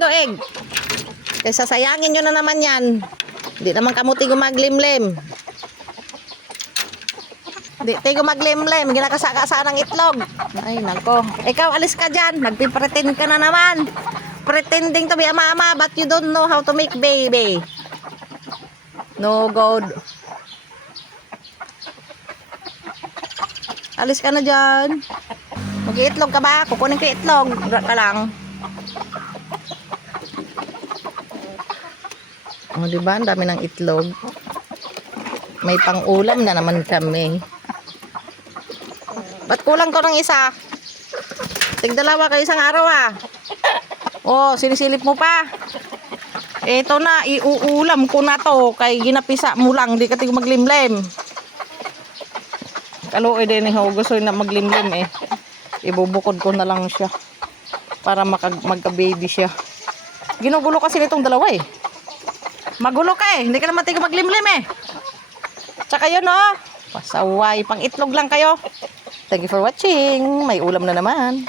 Doeg. Kaysa sayangin nyo na naman yan. Hindi naman kamuti gumaglimlim. Hindi tayo gumaglimlim. Ginakasaka ng itlog. Ay, nako. Ikaw, alis ka dyan. Nagpipretend ka na naman. Pretending to be a mama but you don't know how to make baby. No good. Alis ka na dyan. Mag-iitlog ka ba? Kukunin ko itlog. Dura ka lang. O, diba? Ang dami ng itlog. May pang-ulam na naman kami. Ba't kulang ko ng isa? Tigdalawa kayo isang araw ah. Oh, sinisilip mo pa. Ito na, iuulam ko na to. Kay ginapisa mo lang, di ka tig maglimlim. Kaluoy din eh, gusto na maglimlim eh. Ibubukod ko na lang siya. Para magka-baby siya. Ginugulo kasi nitong dalawa eh. Magulo ka eh. Hindi ka naman tiga maglimlim eh. Tsaka yun oh. Pasaway. Pang itlog lang kayo. Thank you for watching. May ulam na naman.